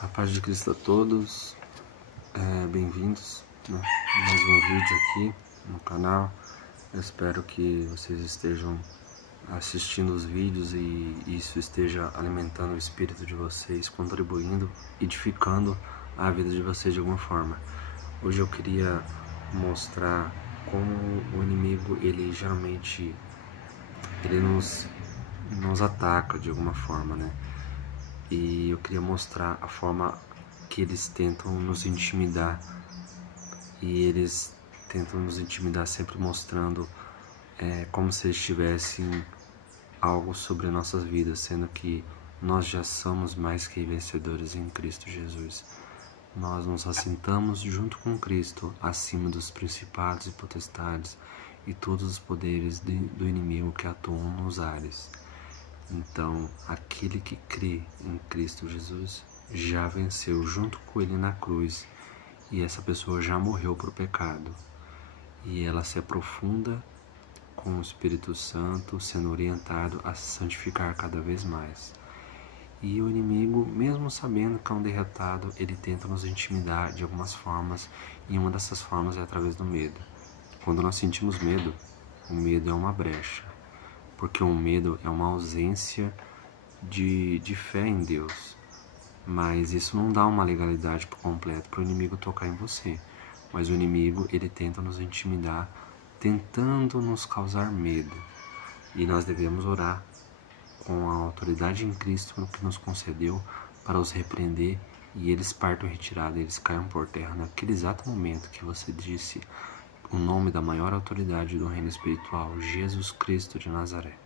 A paz de Cristo a todos, bem-vindos, né? Mais um vídeo aqui no canal. Eu espero que vocês estejam assistindo os vídeos e isso esteja alimentando o espírito de vocês, contribuindo, edificando a vida de vocês de alguma forma. Hoje eu queria mostrar como o inimigo, ele geralmente nos ataca de alguma forma, né? E eu queria mostrar a forma que eles tentam nos intimidar. E eles tentam nos intimidar sempre mostrando como se eles tivessem algo sobre nossas vidas, sendo que nós já somos mais que vencedores em Cristo Jesus. Nós nos assentamos junto com Cristo acima dos principados e potestades e todos os poderes do inimigo que atuam nos ares. Então, aquele que crê em Cristo Jesus já venceu junto com ele na cruz, e essa pessoa já morreu para o pecado. E ela se aprofunda com o Espírito Santo, sendo orientado a se santificar cada vez mais. E o inimigo, mesmo sabendo que é um derrotado, ele tenta nos intimidar de algumas formas, e uma dessas formas é através do medo. Quando nós sentimos medo, o medo é uma brecha. Porque o medo é uma ausência de fé em Deus. Mas isso não dá uma legalidade por completo para o inimigo tocar em você. Mas o inimigo, ele tenta nos intimidar, tentando nos causar medo. E nós devemos orar com a autoridade em Cristo que nos concedeu para os repreender, e eles partam retirada, eles caiam por terra naquele exato momento que você disse o nome da maior autoridade do reino espiritual, Jesus Cristo de Nazaré.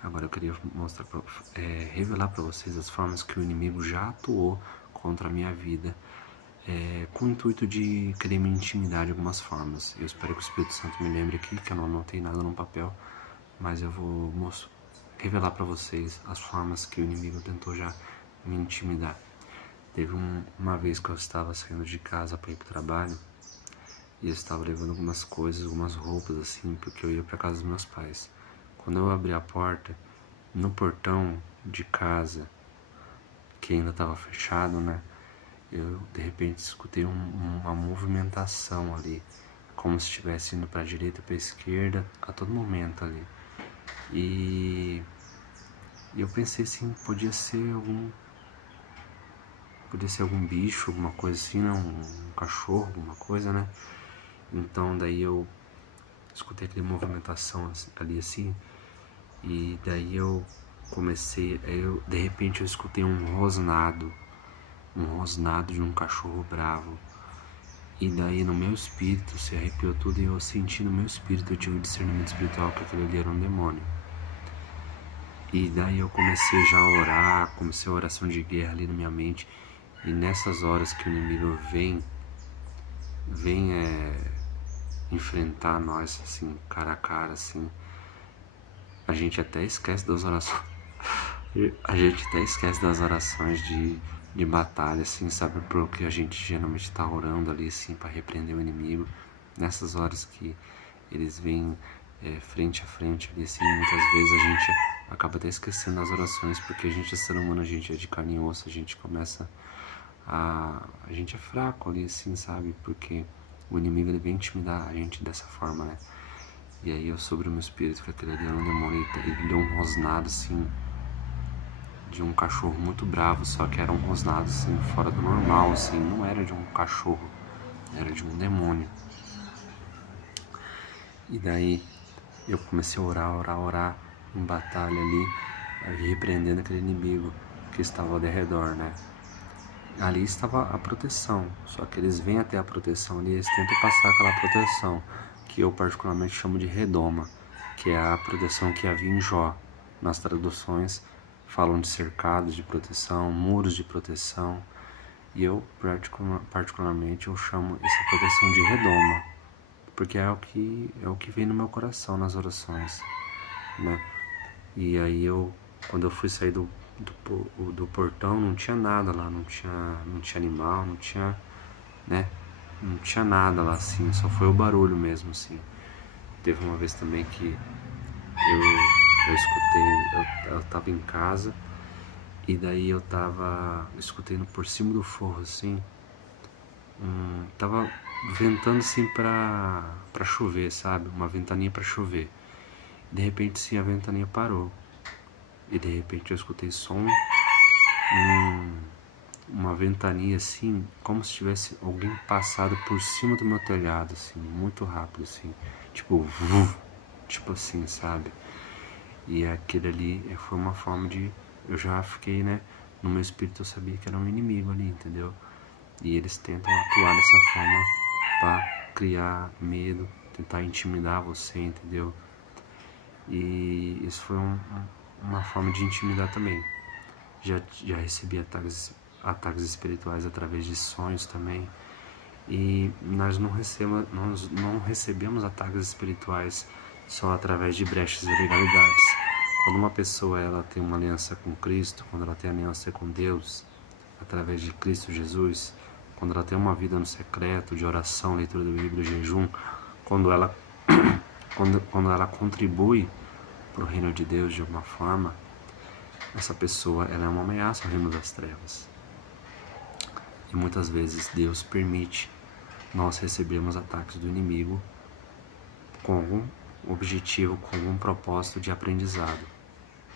Agora eu queria mostrar, revelar para vocês as formas que o inimigo já atuou contra a minha vida, com o intuito de querer me intimidar de algumas formas. Eu espero que o Espírito Santo me lembre aqui, que eu não anotei nada no papel, mas eu vou revelar para vocês as formas que o inimigo tentou já me intimidar. Teve uma vez que eu estava saindo de casa para ir para o trabalho, e eu estava levando algumas coisas, algumas roupas assim, porque eu ia para casa dos meus pais. Quando eu abri a porta, no portão de casa, que ainda estava fechado, né? Eu de repente escutei uma movimentação ali, como se estivesse indo para a direita e para a esquerda a todo momento ali. E eu pensei assim, podia ser algum bicho, alguma coisa assim, né? Um cachorro, alguma coisa, né? Então daí eu escutei aquela movimentação ali assim, e daí eu comecei, de repente eu escutei um rosnado de um cachorro bravo, e daí no meu espírito se arrepiou tudo, e eu senti no meu espírito, eu tive um discernimento espiritual que aquilo ali era um demônio. E daí eu comecei já a orar, comecei a oração de guerra ali na minha mente, e nessas horas que o inimigo vem enfrentar nós assim, cara a cara, assim, a gente até esquece das orações. A gente até esquece das orações de batalha, assim, sabe? Porque a gente geralmente está orando ali, assim, para repreender o inimigo. Nessas horas que eles vêm frente a frente ali, assim, muitas vezes a gente acaba até esquecendo das orações, porque a gente é ser humano, a gente é de carne e osso, a gente começa a gente é fraco ali, assim, sabe? Porque o inimigo, ele vem intimidar a gente dessa forma, né? E aí eu sobre o meu espírito que aquele ali era um demônio, ele deu um rosnado assim de um cachorro muito bravo, só que era um rosnado assim fora do normal, assim, não era de um cachorro, era de um demônio. E daí eu comecei a orar em batalha ali, repreendendo aquele inimigo que estava ao redor, né? Ali estava a proteção, só que eles vêm até a proteção ali, eles tentam passar aquela proteção, que eu particularmente chamo de redoma, que é a proteção que havia em Jó. Nas traduções falam de cercados de proteção, muros de proteção, e eu particularmente eu chamo essa proteção de redoma, porque é o que vem no meu coração nas orações, né? E aí quando eu fui sair do portão, não tinha nada lá, não tinha animal, não tinha, né? Não tinha nada lá, assim, só foi o barulho mesmo, assim. Teve uma vez também que eu escutei, eu tava em casa E daí eu escutando por cima do forro assim, tava ventando assim pra chover, sabe? Uma ventania pra chover. De repente sim, a ventania parou. E de repente eu escutei som, uma ventania assim, como se tivesse alguém passado por cima do meu telhado, assim, muito rápido, assim, tipo, tipo assim, sabe? E aquele ali foi uma forma de, eu já fiquei, né, no meu espírito eu sabia que era um inimigo ali, entendeu? E eles tentam atuar dessa forma para criar medo, tentar intimidar você, entendeu? E isso foi uma forma de intimidar também. Já recebi ataques espirituais através de sonhos também. E nós não recebemos ataques espirituais só através de brechas e ilegalidades. Quando uma pessoa ela tem uma aliança com Cristo, quando ela tem aliança com Deus, através de Cristo Jesus, quando ela tem uma vida no secreto, de oração, leitura da Bíblia, jejum, quando ela, quando ela contribui para o reino de Deus de alguma forma, essa pessoa ela é uma ameaça ao reino das trevas. E muitas vezes Deus permite nós recebermos ataques do inimigo com algum objetivo, com algum propósito de aprendizado.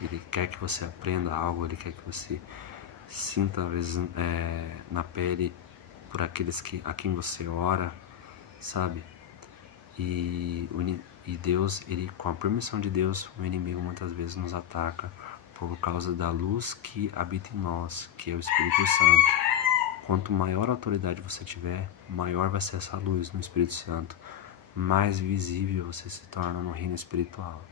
Ele quer que você aprenda algo, ele quer que você sinta, às vezes, na pele por aqueles a quem você ora, sabe? E Deus, com a permissão de Deus, o inimigo muitas vezes nos ataca por causa da luz que habita em nós, que é o Espírito Santo. Quanto maior autoridade você tiver, maior vai ser essa luz no Espírito Santo, mais visível você se torna no reino espiritual.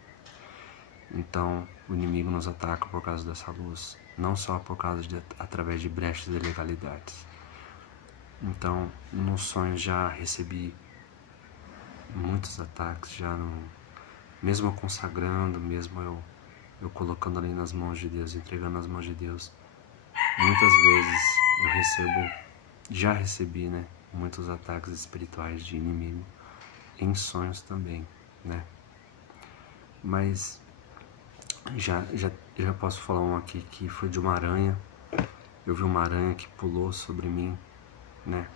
Então, o inimigo nos ataca por causa dessa luz, não só por causa através de brechas e ilegalidades. Então, nos sonhos já recebi muitos ataques, mesmo eu consagrando, mesmo eu colocando ali nas mãos de Deus, entregando nas mãos de Deus, muitas vezes já recebi, né, muitos ataques espirituais de inimigo em sonhos também, né? Mas já posso falar um aqui que foi de uma aranha. Eu vi uma aranha que pulou sobre mim, né?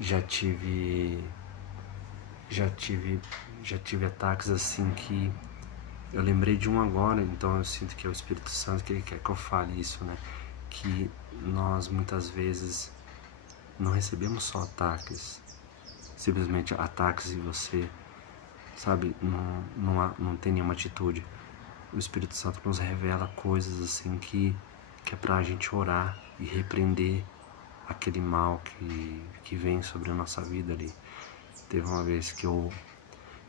Já tive ataques assim que eu lembrei de um agora, então eu sinto que é o Espírito Santo que ele quer que eu fale isso, né? Que nós muitas vezes não recebemos só ataques, simplesmente ataques e você, sabe, não tem nenhuma atitude. O Espírito Santo nos revela coisas assim que é pra gente orar e repreender aquele mal que vem sobre a nossa vida ali. Teve uma vez que eu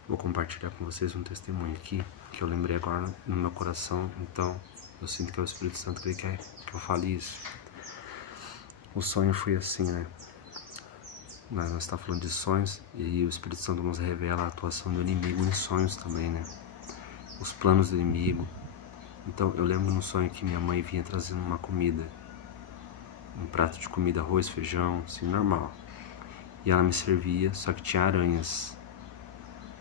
vou compartilhar com vocês um testemunho aqui, que eu lembrei agora no meu coração, então eu sinto que é o Espírito Santo que ele quer que eu fale isso. O sonho foi assim, né? Nós estamos falando de sonhos e o Espírito Santo nos revela a atuação do inimigo em sonhos também, né? Os planos do inimigo. Então eu lembro no sonho que minha mãe vinha trazendo uma comida, um prato de comida, arroz, feijão, assim, normal. E ela me servia, só que tinha aranhas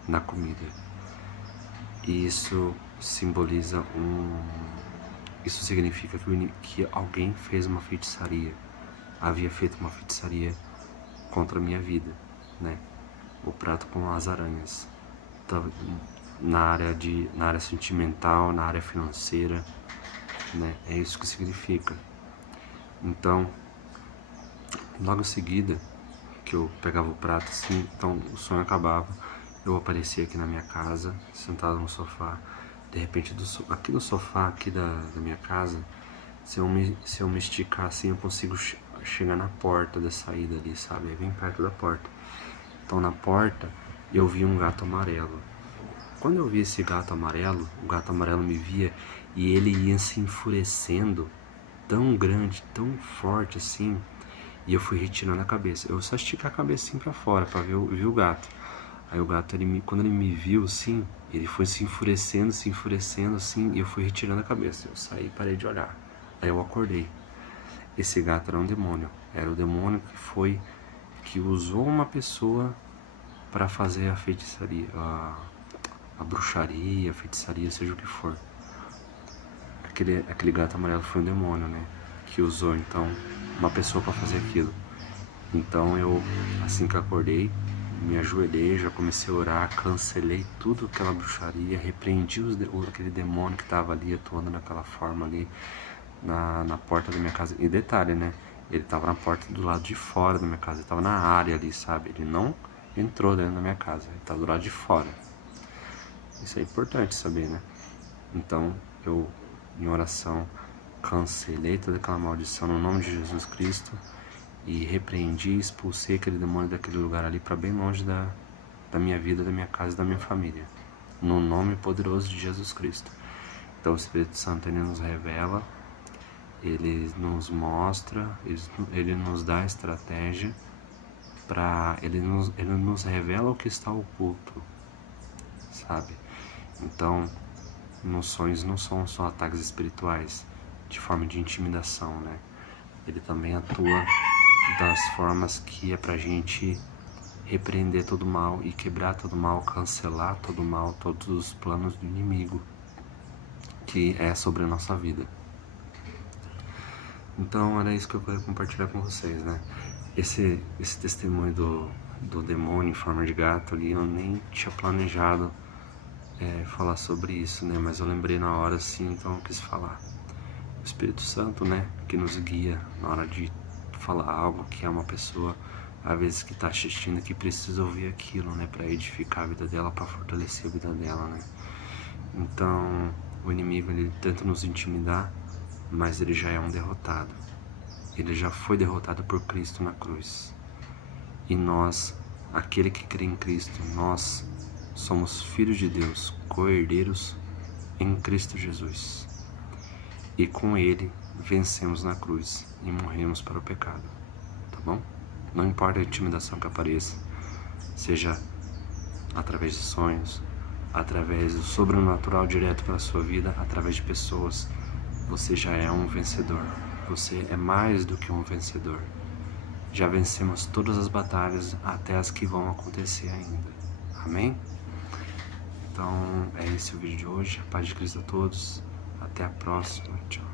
na comida. E isso simboliza isso significa que alguém fez uma feitiçaria, havia feito uma feitiçaria contra a minha vida, né? O prato com as aranhas. Então, na área sentimental, na área financeira, né? É isso que significa. Então, logo em seguida que eu pegava o prato assim, então o sonho acabava, eu aparecia aqui na minha casa, sentado no sofá. De repente, aqui no sofá aqui da minha casa, se eu me esticar assim, eu consigo chegar na porta da saída ali, sabe? É bem perto da porta. Então na porta eu vi um gato amarelo. Quando eu vi esse gato amarelo, o gato amarelo me via e ele ia se enfurecendo, tão grande, tão forte assim, e eu fui retirando a cabeça. Eu só estiquei a cabeça assim pra fora pra ver o gato. Aí o gato, quando ele me viu assim, ele foi se enfurecendo assim, e eu fui retirando a cabeça. Eu saí e parei de olhar. Aí eu acordei. Esse gato era um demônio. Era o demônio que usou uma pessoa para fazer a feitiçaria, a bruxaria, a feitiçaria, seja o que for. aquele gato amarelo foi um demônio, né? Que usou, então, uma pessoa para fazer aquilo. Então eu, assim que acordei, me ajoelhei, já comecei a orar, cancelei tudo aquela bruxaria, repreendi aquele demônio que estava ali atuando naquela forma ali na porta da minha casa. E detalhe, né? Ele estava na porta do lado de fora da minha casa, ele estava na área ali, sabe? Ele não entrou dentro da minha casa, ele estava do lado de fora. Isso é importante saber, né? Então eu, em oração, cancelei toda aquela maldição no nome de Jesus Cristo e repreendi e expulsei aquele demônio daquele lugar ali para bem longe da minha vida, da minha casa e da minha família, no nome poderoso de Jesus Cristo. Então o Espírito Santo, ele nos revela, ele nos mostra, ele nos dá estratégia, ele nos revela o que está oculto, sabe? Então, nos sonhos não são só ataques espirituais de forma de intimidação, né? Ele também atua das formas que é pra gente repreender todo mal e quebrar todo mal, cancelar todo mal, todos os planos do inimigo que é sobre a nossa vida. Então era isso que eu queria compartilhar com vocês, né? Esse testemunho do demônio em forma de gato ali, eu nem tinha planejado falar sobre isso, né? Mas eu lembrei na hora, assim, então eu quis falar. O Espírito Santo, né? Que nos guia na hora de falar algo, que é uma pessoa, às vezes, que está assistindo, que precisa ouvir aquilo, né? Para edificar a vida dela, para fortalecer a vida dela, né? Então, o inimigo, ele tenta nos intimidar, mas ele já é um derrotado. Ele já foi derrotado por Cristo na cruz. E nós, aquele que crê em Cristo, nós somos filhos de Deus, co-herdeiros em Cristo Jesus. E com Ele vencemos na cruz e morremos para o pecado. Tá bom? Não importa a intimidação que apareça, seja através de sonhos, através do sobrenatural direto para a sua vida, através de pessoas, você já é um vencedor. Você é mais do que um vencedor. Já vencemos todas as batalhas, até as que vão acontecer ainda. Amém? Então, é esse o vídeo de hoje. A paz de Cristo a todos. Até a próxima. Tchau.